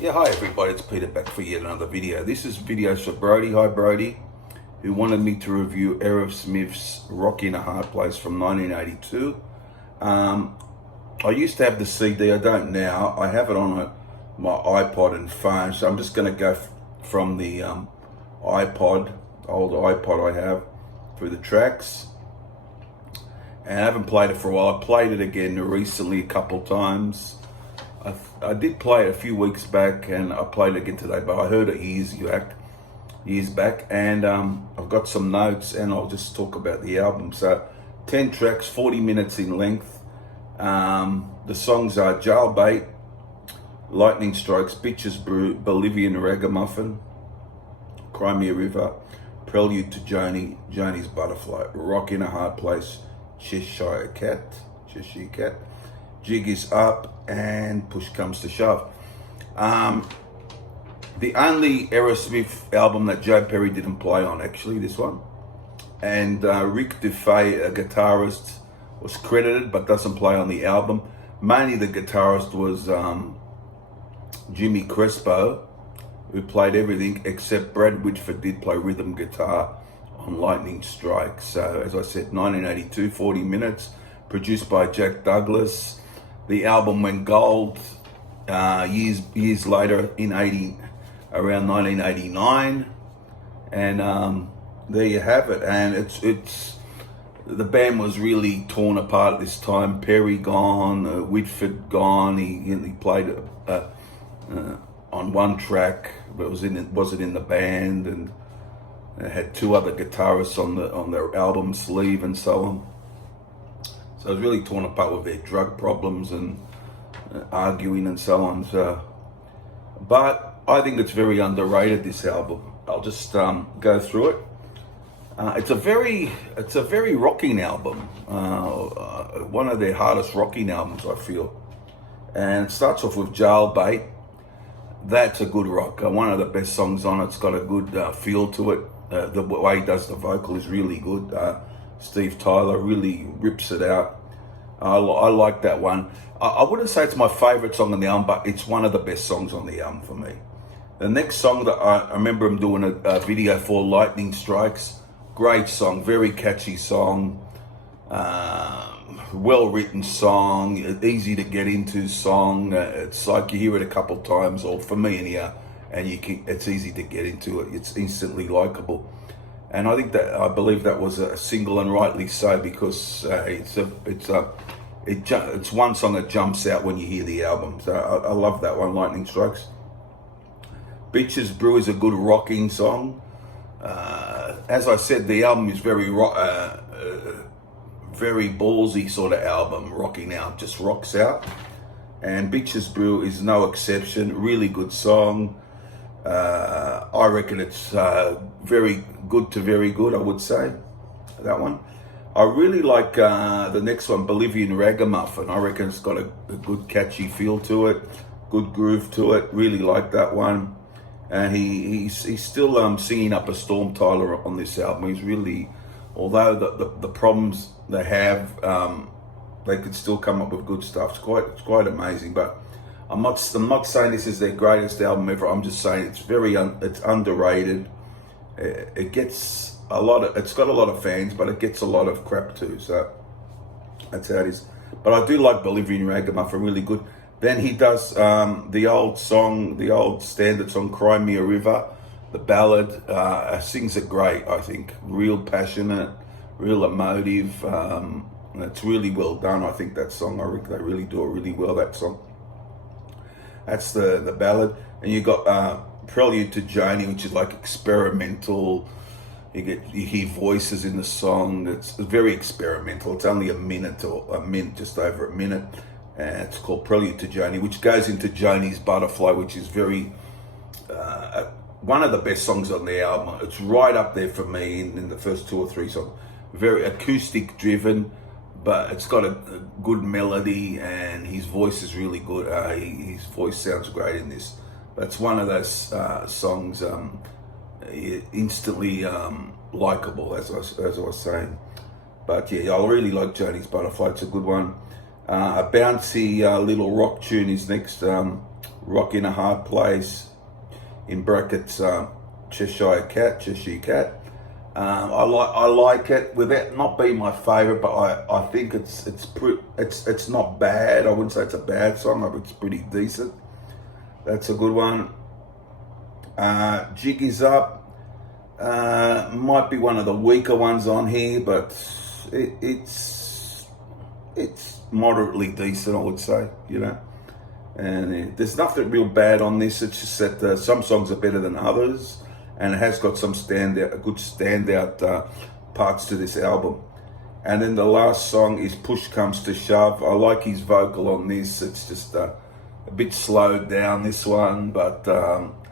Yeah, hi everybody, it's Peter back for yet another video. This is videos for Brody. Hi Brody, who wanted me to review Aerosmith's Rock in a Hard Place from 1982. I used to have the CD, I don't now. I have it on my iPod and phone, so I'm just going to go from the iPod, old iPod I have, through the tracks. And I haven't played it for a while. I played it again recently a couple times. I did play it a few weeks back, and I played it again today, but I heard it years back, and I've got some notes, and I'll just talk about the album. So 10 tracks, 40 minutes in length. The songs are Jailbait, Lightning Strikes, Bitches Brew, Bolivian Ragamuffin, Crimea River, Prelude to Joni's Butterfly, Rock in a Hard Place, Cheshire Cat, Jig is Up, and Push Comes to Shove. The only Aerosmith album that Joe Perry didn't play on, actually, this one. And Rick DeFay, a guitarist, was credited but doesn't play on the album. Mainly the guitarist was Jimmy Crespo, who played everything except Brad Whitford did play rhythm guitar on Lightning Strikes. So, as I said, 1982, 40 minutes, produced by Jack Douglas. The album went gold years later around 1989, and there you have it. And it's the band was really torn apart at this time. Perry gone, Whitford gone. He played on one track, but wasn't in the band, and had two other guitarists on their album sleeve and so on. So it was really torn apart with their drug problems and arguing and so on. So, but I think it's very underrated, this album. I'll just go through it. It's a very rocking album. One of their hardest rocking albums, I feel. And it starts off with Jailbait. That's a good rock. One of the best songs on it. It's got a good feel to it. The way he does the vocal is really good. Steve Tyler really rips it out. I like that one. I wouldn't say it's my favorite song on the album, but it's one of the best songs on the album for me. The next song that I remember him doing a video for, Lightning Strikes. Great song, very catchy song, well-written song, easy to get into song. It's like you hear it a couple times, or for me anyhow, and it's easy to get into it. It's instantly likable. And I believe that was a single, and rightly so, because it's one song that jumps out when you hear the album. So I love that one, Lightning Strikes. Bitches Brew is a good rocking song. As I said, the album is very ballsy sort of album, rocking out, just rocks out. And Bitches Brew is no exception. Really good song. I reckon it's very good to very good, I would say, that one. I really like the next one, Bolivian Ragamuffin. I reckon it's got a good catchy feel to it, good groove to it. Really like that one. And he's still singing up a storm, Tyler, on this album. He's really, although the problems they have, they could still come up with good stuff. It's quite amazing. But I'm not saying this is their greatest album ever. I'm just saying it's underrated. It's got a lot of fans, but it gets a lot of crap too. So that's how it is. But I do like Bolivian Ragamuffin, really good. Then he does the old standard song, Crimea River, the ballad. Sings it great, I think. Real passionate, real emotive. It's really well done, I think, that song. I reckon they really do it really well, that song. That's the ballad. And you got Prelude to Joni, which is like experimental. You hear voices in the song. It's very experimental. It's only just over a minute. And it's called Prelude to Joni, which goes into Joni's Butterfly, which is very one of the best songs on the album. It's right up there for me in the first two or three songs. Very acoustic driven, but it's got a good melody, and his voice is really good. His voice sounds great in this. But it's one of those songs instantly likable, as I was saying. But yeah, I really like Joni's Butterfly. It's a good one. A bouncy little rock tune is next. Rock in a Hard Place, in brackets, Cheshire Cat. I like it, without not being my favourite, but I think it's not bad. I wouldn't say it's a bad song, but it's pretty decent. That's a good one. Jig Is Up, might be one of the weaker ones on here, but it's moderately decent, I would say, you know. And there's nothing real bad on this. It's just that some songs are better than others, and it has got some good standout parts to this album. And then the last song is Push Comes to Shove. I like his vocal on this. It's just a bit slowed down, this one, but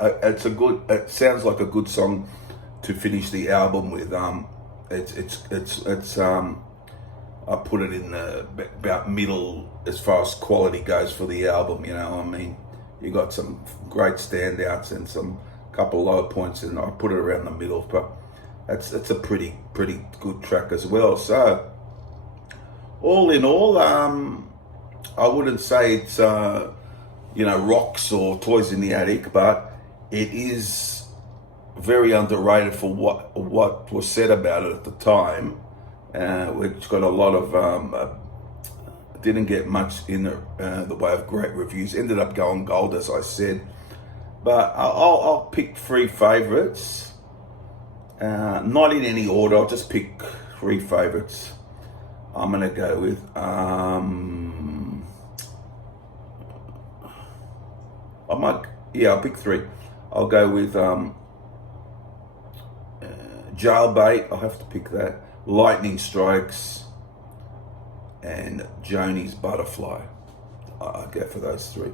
it sounds like a good song to finish the album with. I put it in about middle as far as quality goes for the album. You know, I mean, you got some great standouts and some couple low points, and I put it around the middle. But it's a pretty good track as well. So all in all, I wouldn't say it's rocks or toys in the attic, but it is very underrated for what was said about it at the time. Which got a lot of didn't get much in the way of great reviews. Ended up going gold, as I said. But I'll pick three favourites, not in any order. I'll just pick three favourites. I'm gonna go with I'll pick three. I'll go with Jailbait. I'll have to pick that. Lightning Strikes, and Joni's Butterfly. I go for those three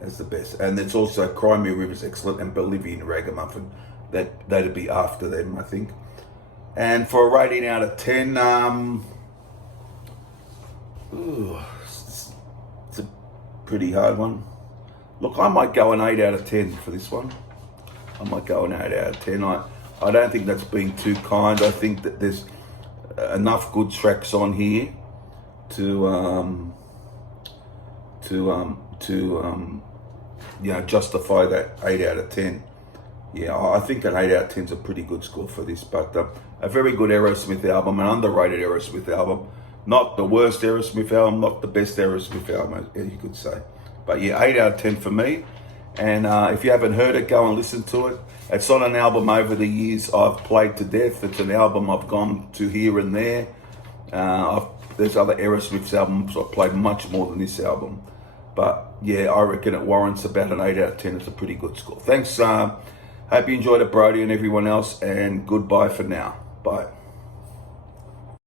as the best. And it's also Cry Me a River's excellent, and Bolivian Ragamuffin. That'd be after them, I think. And for a rating out of 10, it's a pretty hard one. Look, I might go an 8 out of 10 for this one. I might go an 8 out of 10. I don't think that's being too kind. I think that there's enough good tracks on here to justify that 8 out of 10. Yeah, I think an 8 out of 10 is a pretty good score for this. But a very good Aerosmith album, an underrated Aerosmith album. Not the worst Aerosmith album, not the best Aerosmith album, you could say. But yeah, 8 out of 10 for me. And if you haven't heard it, go and listen to it. It's not an album over the years I've played to death. It's an album I've gone to here and there. There's other Aerosmith's albums I've played much more than this album. But yeah, I reckon it warrants about an 8 out of 10. It's a pretty good score. Thanks. Hope you enjoyed it, Brody, and everyone else. And goodbye for now. Bye.